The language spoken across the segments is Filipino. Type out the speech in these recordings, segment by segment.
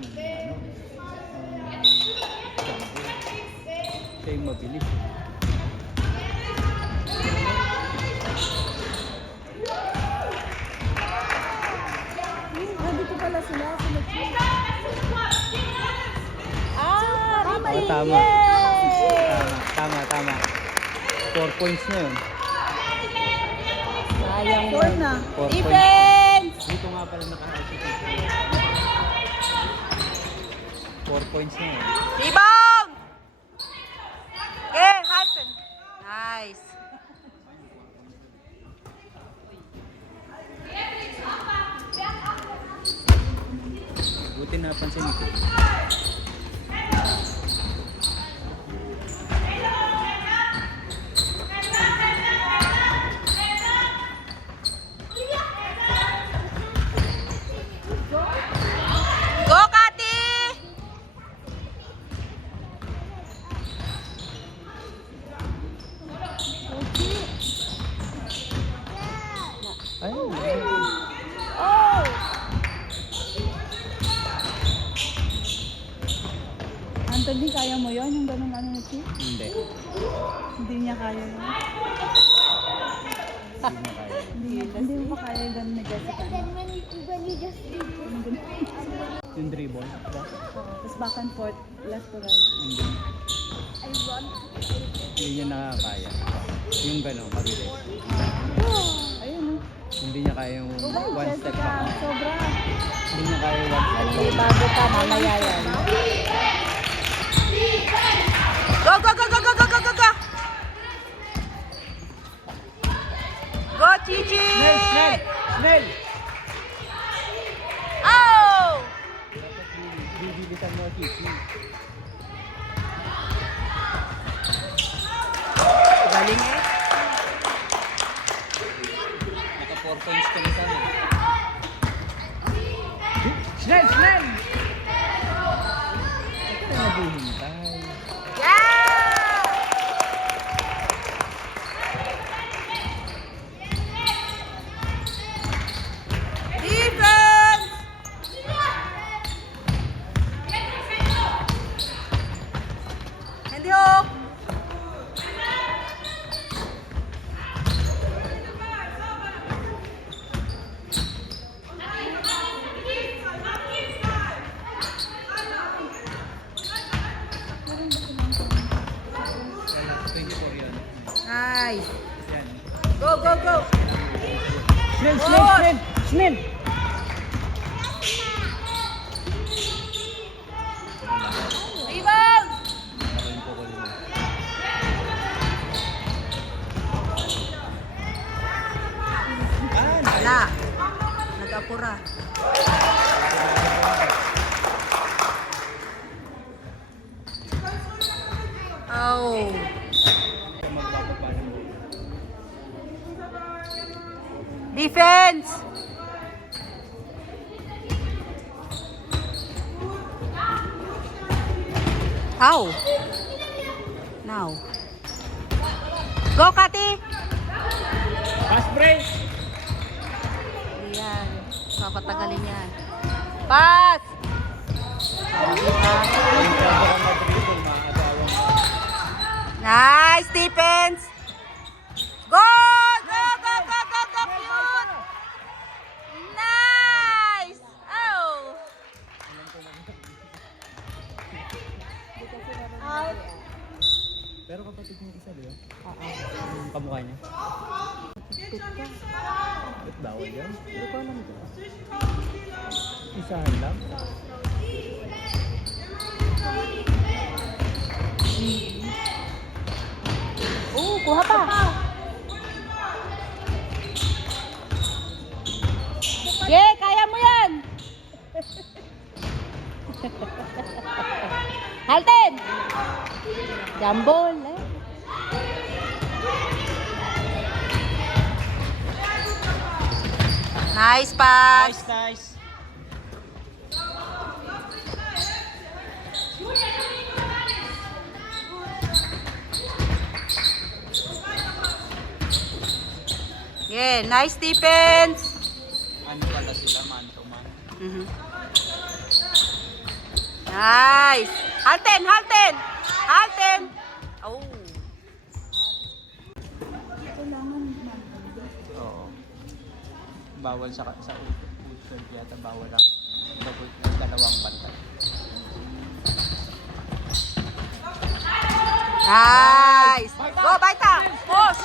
siyang ano, siya yung mabilis. Dito pala sila. Tama. Oh, tama. Tama. 4 points na yun. Sayang na. 4 points. Defense! Dito nga pala naka-high 4 points na yun. Rebound! Okay, Halpen. Nice. Buti napansin ito. Go, Kati! Ayun. Oh! Anthony, kaya mo yun? Yung ganun ano na siya? Hindi. Hindi niya kaya yun. Hindi mo pa kaya yung ganun na Jessica. Yung dribble. Tapos back and forth, left to right. Hindi niya nakakaya. Yung gano'n, mabilis. Ayun o. Hindi niya kaya yung one step Jessica, back. sobra. Hindi niya kaya yung one step Ay, back. bago ka, mamaya yan. Go, go, go, go, go, go, go, go, go! Go, Chichi! Snell! Oh! Bibilisan mo, Chichi. Galing eh. Naka 4 points ka na sana. Snell! Ito na naghihintay. Defense! Hindi ho! Nice! Yan. Go, go, go! Snell! Rebound! Nakain po ko lima. Wala. Nag-apura. Oh. Siya magbababa ng ball. Defense! How? Now. Go, Kati! Pass break! Yan. Papatagalin yan. Pass! Yung sabi ka mag-dribble, makakagawa mo. Nice defense! Go! Go, go, go, go, go, cute! Nice! Oh! Out. Pero kapatid niya isa, di ba? Yung kamukha niya. Ba't bawal yan? Hindi ko alam ito. Isahan lang. Kuha pa. Yeah, kaya mo yan. Halten. Jambol. Nice pass. Nice. Yeah, nice defense. Ano pala sila, man to man. Nice. Halten, halten. Halten. Oh. Kailangan Oo. Bawal sa ulcer yata, bawal ang dalawang bantay. Nice. Go, Baita. Push.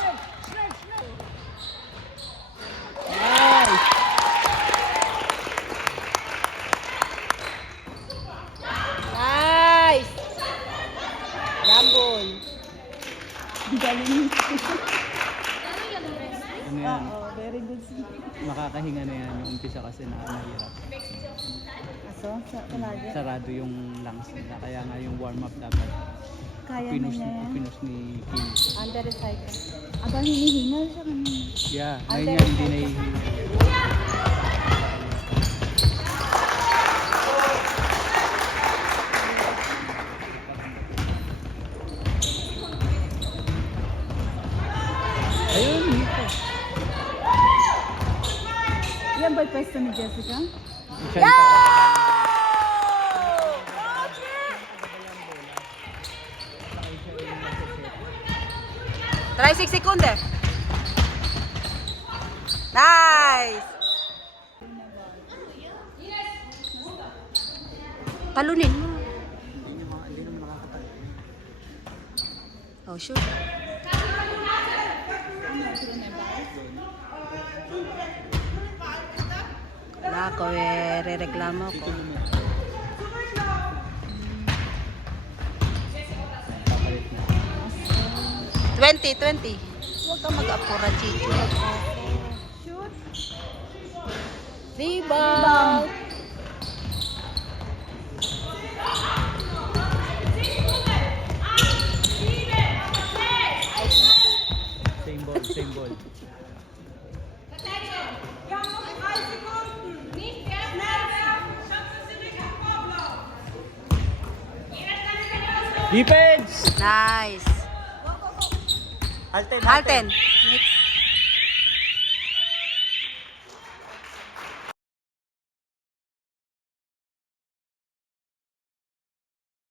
Nice! Nice. Gambol. galing. Ano yan? Oo, very good. Makakahinga na yan. Yung umpisa kasi mahirap. Aso, sa palagi. Sarado yung lungs nila. Kaya nga yung warm-up dapat. Kaya na Pinus niya yan. ni Kim. Under the cycle. Abang hinihingal siya kanina. Yeah, ngayon yan hindi nahihinga. Ayun, dito. Yan ba yung pwesto ni Jessica? Siya yung Try 6 sekunde. Nice. Talunin mo. Hindi naman nakakatayo. Oh, shoot. Wala ko eh, re-reklamo ko. Papalit na. 20. Huwag kang mag-apura, Chicho. Shoot. Rebound. Same ball. Defense! Nice. Halten, Halten. Next.